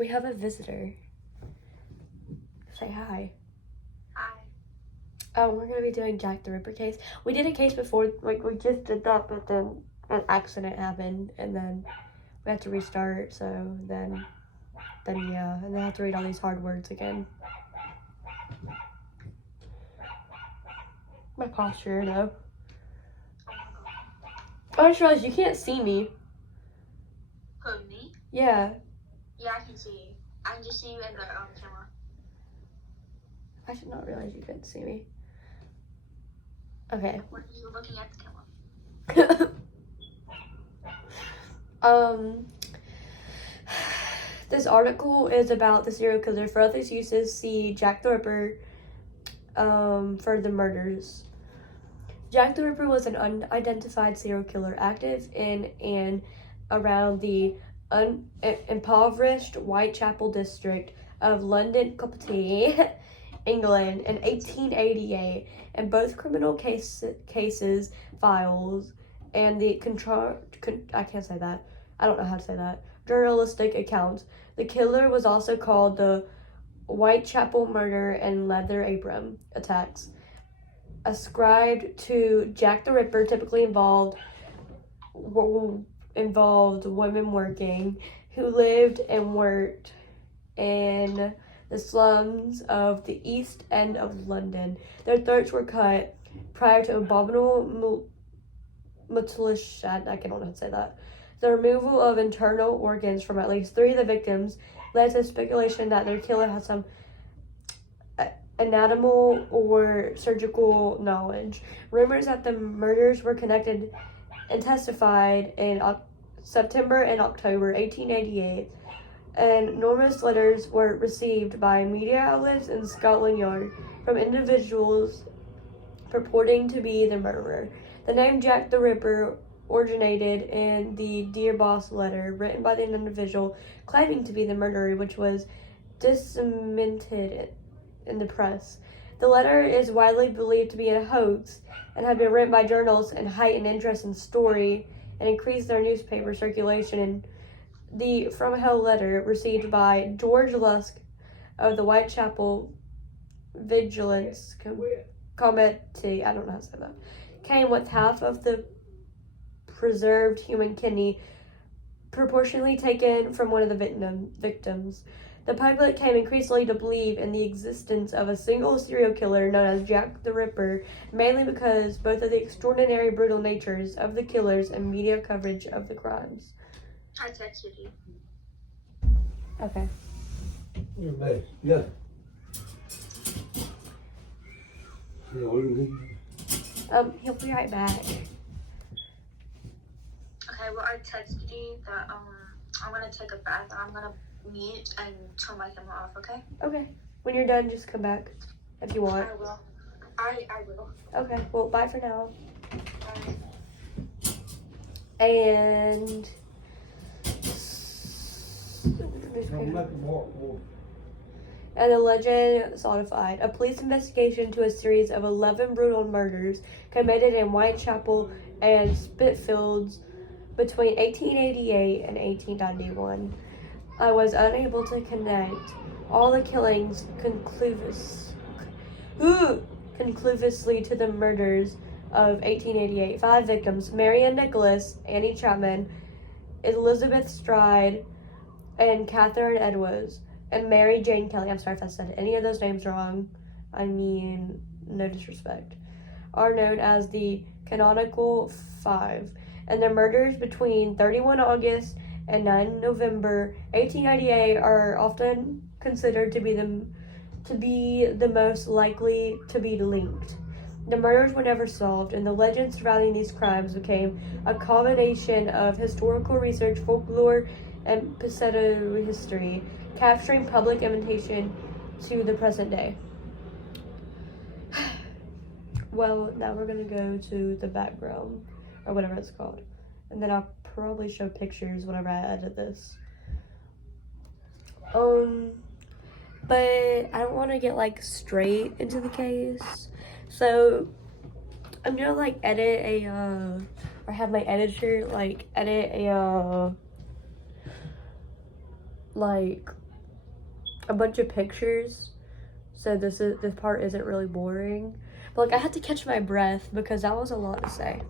We have a visitor. Say hi. Hi. Oh, we're gonna be doing Jack the Ripper case. We did a case before, like we just did that, but then an accident happened, and then we had to restart. So then yeah, and then I have to read all these hard words again. My posture, though. Oh, I just realized you can't see me. Who, me? Yeah. Yeah, I can see you. I can just see you in the camera. I did not realize you couldn't see me. Okay. What are you looking at the camera? This article is about the serial killer. For other uses, see Jack the Ripper for the murders. Jack the Ripper was an unidentified serial killer active in and around the impoverished Whitechapel district of London, England in 1888, and both criminal cases files and the I can't say that. I don't know how to say that. Journalistic accounts. The killer was also called the Whitechapel murder and leather apron attacks. Ascribed to Jack the Ripper typically involved women working who lived and worked in the slums of the East End of London. Their throats were cut prior to abominable mutilation. I don't know how to say that. The removal of internal organs from at least 3 of the victims led to speculation that their killer had some anatomical or surgical knowledge. Rumors that the murders were connected intensified in September and October 1888, and enormous letters were received by media outlets in Scotland Yard from individuals purporting to be the murderer. The name Jack the Ripper originated in the Dear Boss letter written by the individual claiming to be the murderer, which was disseminated in the press. The letter is widely believed to be a hoax and had been written by journalists and heightened interest in story and increased their newspaper circulation. And the From Hell letter received by George Lusk of the Whitechapel Vigilance Committee, I don't know how to say that, came with half of the preserved human kidney proportionally taken from one of the victims. The public came increasingly to believe in the existence of a single serial killer known as Jack the Ripper, mainly because both of the extraordinary brutal natures of the killers and media coverage of the crimes. I texted you. Okay. Yeah. He'll be right back. Okay, well, I texted you that I'm gonna take a bath and I'm gonna mute and turn my camera off, okay? Okay. When you're done, just come back if you want. I will. I will. Okay. Well, bye for now. Bye. And the legend solidified. A police investigation into a series of 11 brutal murders committed in Whitechapel and Spitalfields between 1888 and 1891. I was unable to connect all the killings conclusively to the murders of 1888. 5 victims: Marian Nicholas, Annie Chapman, Elizabeth Stride, and Catherine Edwards, and Mary Jane Kelly. I'm sorry if I said any of those names wrong. I mean, no disrespect. Are known as the Canonical Five, and their murders between 31 August and 9 November 1898 are often considered to be the most likely to be linked. The murders were never solved, and the legends surrounding these crimes became a combination of historical research, folklore, and pseudo-history, capturing public imitation to the present day. Well, now we're going to go to the background, or whatever it's called. And then I'll probably show pictures whenever I edit this. But I don't want to get, like, straight into the case. So, I'm going to, like, edit or have my editor, like, edit like, a bunch of pictures, so this part isn't really boring. But like I had to catch my breath because that was a lot to say.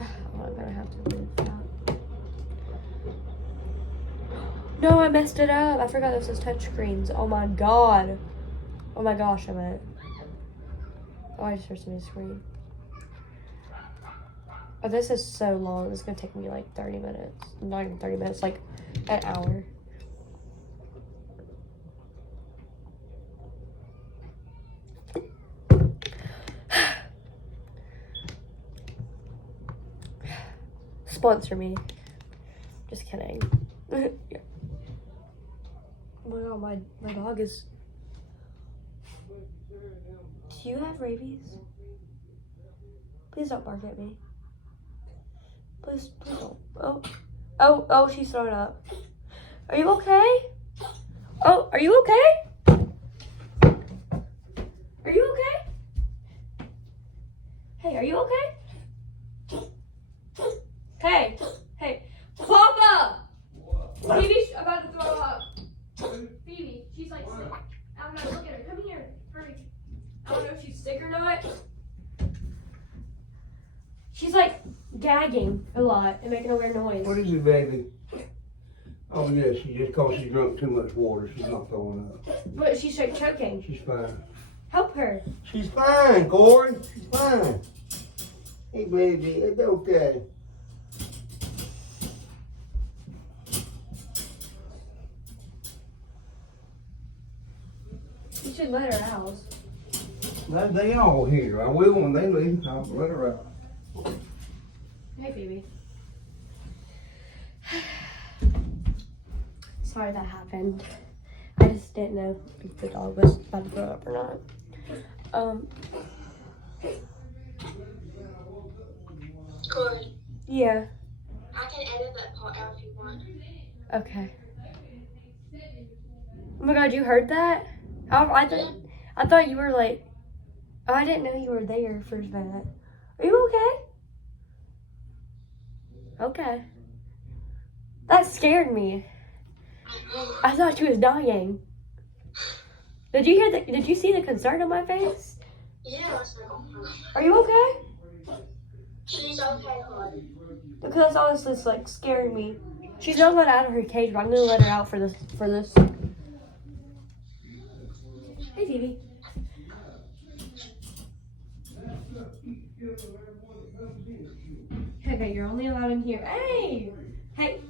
Oh, I'm gonna have to move that. No, I messed it up. I forgot this is touchscreens. Oh my god. Oh my gosh, I meant. Oh, I just heard somebody's scream. Oh, this is so long. This is gonna take me like 30 minutes. Not even 30 minutes, like an hour. Sponsor me. Just kidding. Yeah. Oh my god, my dog is... Do you have rabies? Please don't bark at me. Please don't. Oh, she's throwing up. Are you okay? Oh, are you okay? Are you okay? Hey, are you okay? Hey, Papa! Phoebe's about to throw up. Phoebe, she's like sick. I don't know, look at her. Come here, hurry. I don't know if she's sick or not. She's like gagging a lot and making a weird noise. What is it, baby? Oh, yes, she just cause she drunk too much water. She's not throwing up. But she's like choking. She's fine. Help her. She's fine, Corey. She's fine. Hey, baby, it's okay. You should let her out. They all here. I will when they leave. I'll let her out. Hey, Phoebe. Sorry that happened. I just didn't know if the dog was about to throw up or not. Corey, Yeah. I can edit that part out if you want. Okay. Oh my god, you heard that? I thought you were like... Oh, I didn't know you were there for a minute. Are you okay? Okay. That scared me. I thought she was dying. Did you see the concern on my face? Yeah, that's like, Are you okay? she's okay, Corey. Because honestly, it's like scaring me. She's not let out of her cage, but I'm gonna let her out for this. Hey, Phoebe. Okay, you're only allowed in here. Hey! Hey!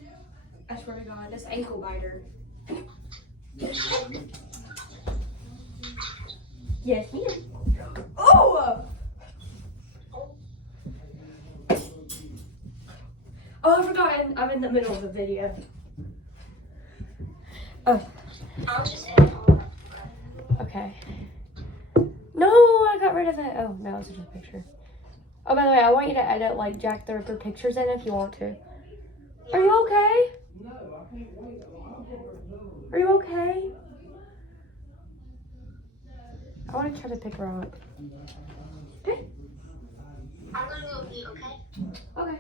I swear to God, this ankle biter. Yes, ma'am. Oh! Oh, I forgot. I'm in the middle of a video. Oh, I'll just edit all that. okay. No, I got rid of it. Oh, no, it's just a picture. Oh, by the way, I want you to edit, like, Jack the Ripper pictures in if you want to. Are you okay? Are you okay? I want to try to pick her up. Okay. I'm gonna go eat, okay? Okay.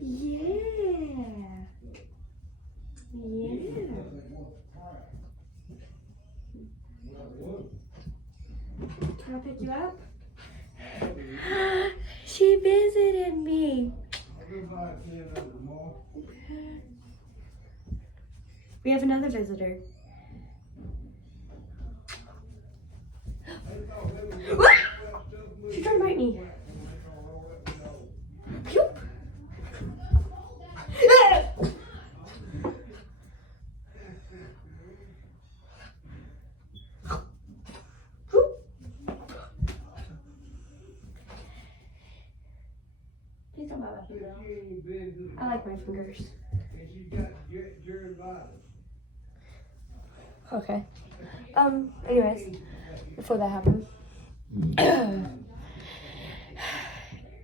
Yeah. Can I pick you up? She visited me. We have another visitor. She tried to bite me. Pew. Please don't bite my finger. I like my fingers. Okay. Anyways, before that happened.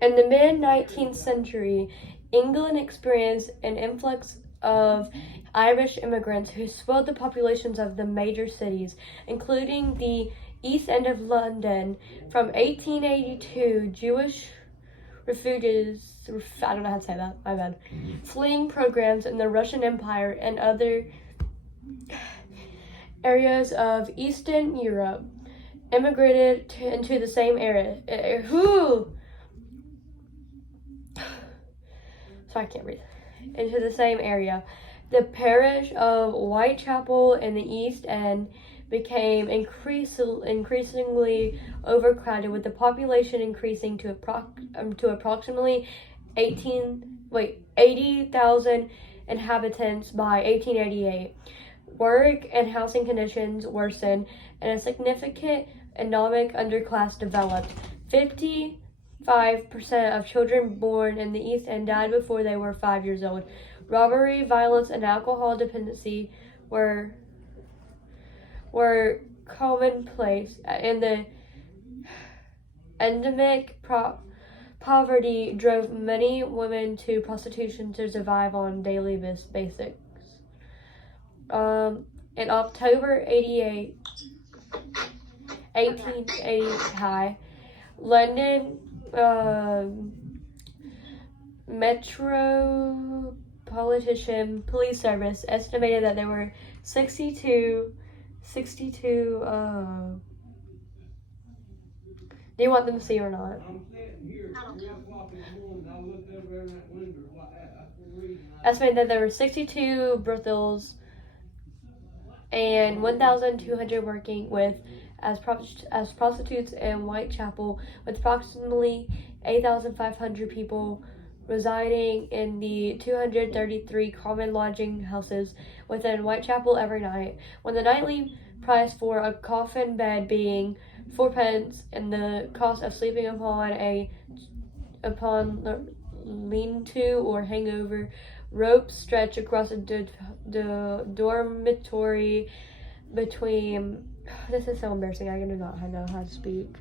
In the mid-19th century, England experienced an influx of Irish immigrants who swelled the populations of the major cities, including the East End of London. From 1882, Jewish I don't know how to say that, my bad, fleeing programs in the Russian Empire and other areas of Eastern Europe immigrated into the same area. So I can't breathe. Into the same area. The parish of Whitechapel in the East End became increasingly overcrowded, with the population increasing to approximately 80,000 inhabitants by 1888. Work and housing conditions worsened, and a significant economic underclass developed. 55% of children born in the East End died before they were 5 years old. Robbery, violence, and alcohol dependency were commonplace, and the endemic poverty drove many women to prostitution to survive on daily basics. In October 1880, London Metropolitan Police Service estimated that there were 62 do you want them to see or not? Estimated that there were 62 brothels and 1,200 working with as prostitutes in Whitechapel, with approximately 8,500 people residing in the 233 common lodging houses within Whitechapel every night, when the nightly price for a coffin bed being 4d, and the cost of sleeping upon the lean-to or hangover rope stretched across the dormitory between, this is so embarrassing, I do not know how to speak,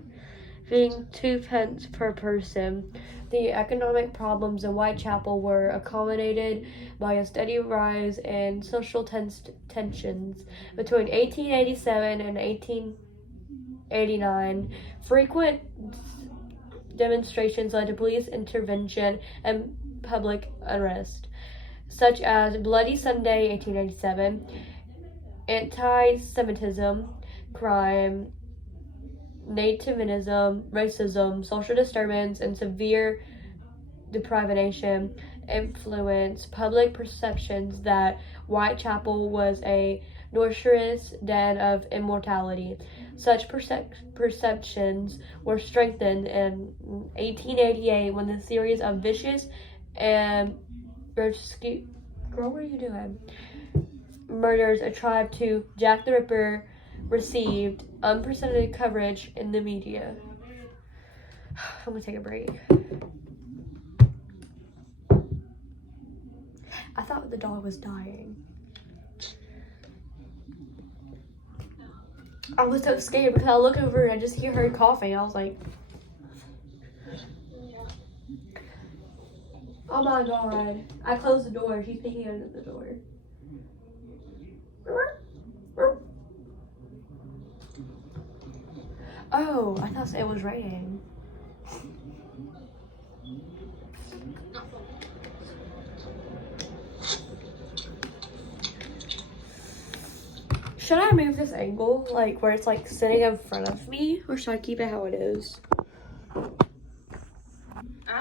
being 2d per person. The economic problems in Whitechapel were accommodated by a steady rise in social tensions. Between 1887 and 1889, frequent demonstrations led to police intervention and public unrest, such as Bloody Sunday 1897, anti-Semitism, crime, nativism, racism, social disturbance, and severe deprivation influenced public perceptions that Whitechapel was a notorious den of immorality. Such perceptions were strengthened in 1888 when the series of vicious and girl, what are you doing? Murders attributed to Jack the Ripper received unprecedented coverage in the media. I'm gonna take a break. I thought the dog was dying. I was so scared because I look over and I just hear her coughing. I was like, oh my god. I closed the door. She's peeking under the door. Oh, I thought it was raining. Should I move this angle, like where it's like sitting in front of me, or should I keep it how it is? I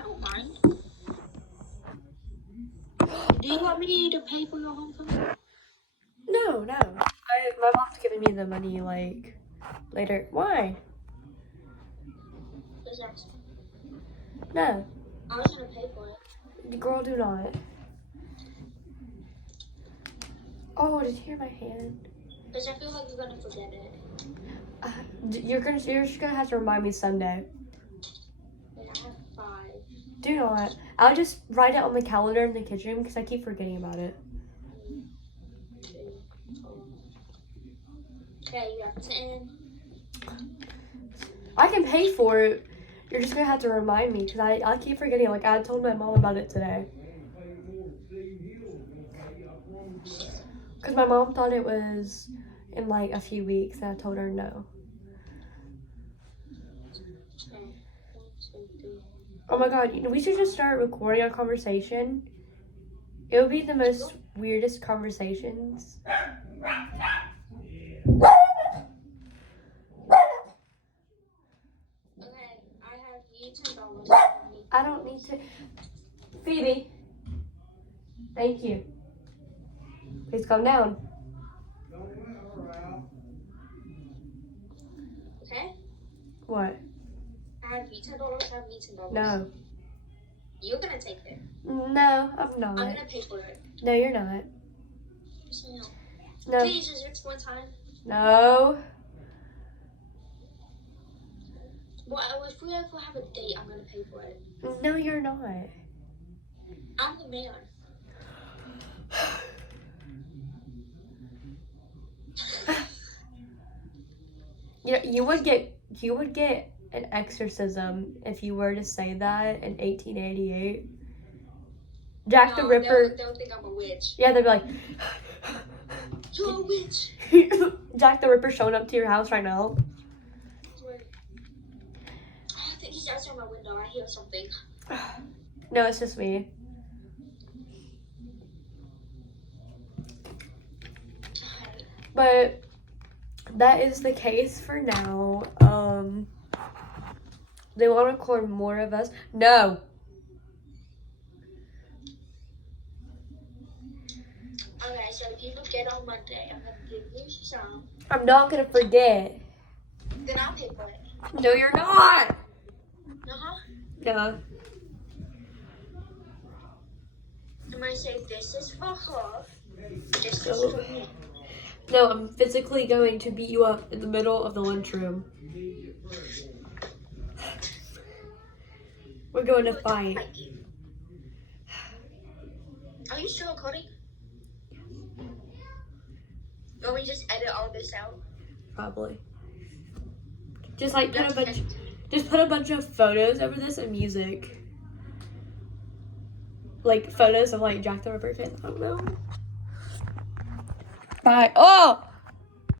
don't mind. Do you want me to pay for your home phone? No. My mom's giving me the money like later. Why? No. I was gonna pay for it. Girl, do not. Oh, did you hear my hand? Because I feel like you're gonna forget it. You're just gonna have to remind me Sunday. Wait, I have 5. Do not. I'll just write it on the calendar in the kitchen because I keep forgetting about it. 2. Okay, you have 10. I can pay for it. You're just gonna have to remind me because I keep forgetting. Like I told my mom about it today. Because my mom thought it was in like a few weeks and I told her no. Okay. 1, 2, 3. Oh my god, we should just start recording our conversation. It would be the most weirdest conversations. Okay, I have you $10. I don't need to. Phoebe. Thank you. Please calm down. Okay? What? I have you $10. I have you $10. No. You're gonna take it. No, I'm I'm not. gonna pay for it. No, you're not. Just no. No. Please, just one time. No. Well, if we ever have a date, I'm gonna pay for it. No, you're not. I'm the man. You would get an exorcism if you were to say that in 1888. Jack the No, Ripper. They'll think I'm a witch. Yeah, they'd be like, You're a witch. Jack the Ripper showing up to your house right now. Wait. Oh, I think he's outside my window. I hear something. No, it's just me. But that is the case for now. They want to record more of us. No. Okay, so if you forget on Monday, I'm gonna give you some. I'm not gonna forget. Then I'll pay for it. No, you're not. Uh-huh. No. I'm gonna say this is for her. This is No. for me. No, I'm physically going to beat you up in the middle of the lunchroom. We're going to fight. Are you still recording? You want me to just edit all this out? Probably. Just like put a bunch of photos over this and music. Like photos of like Jack the Ripper kids. I don't know. Bye. Oh!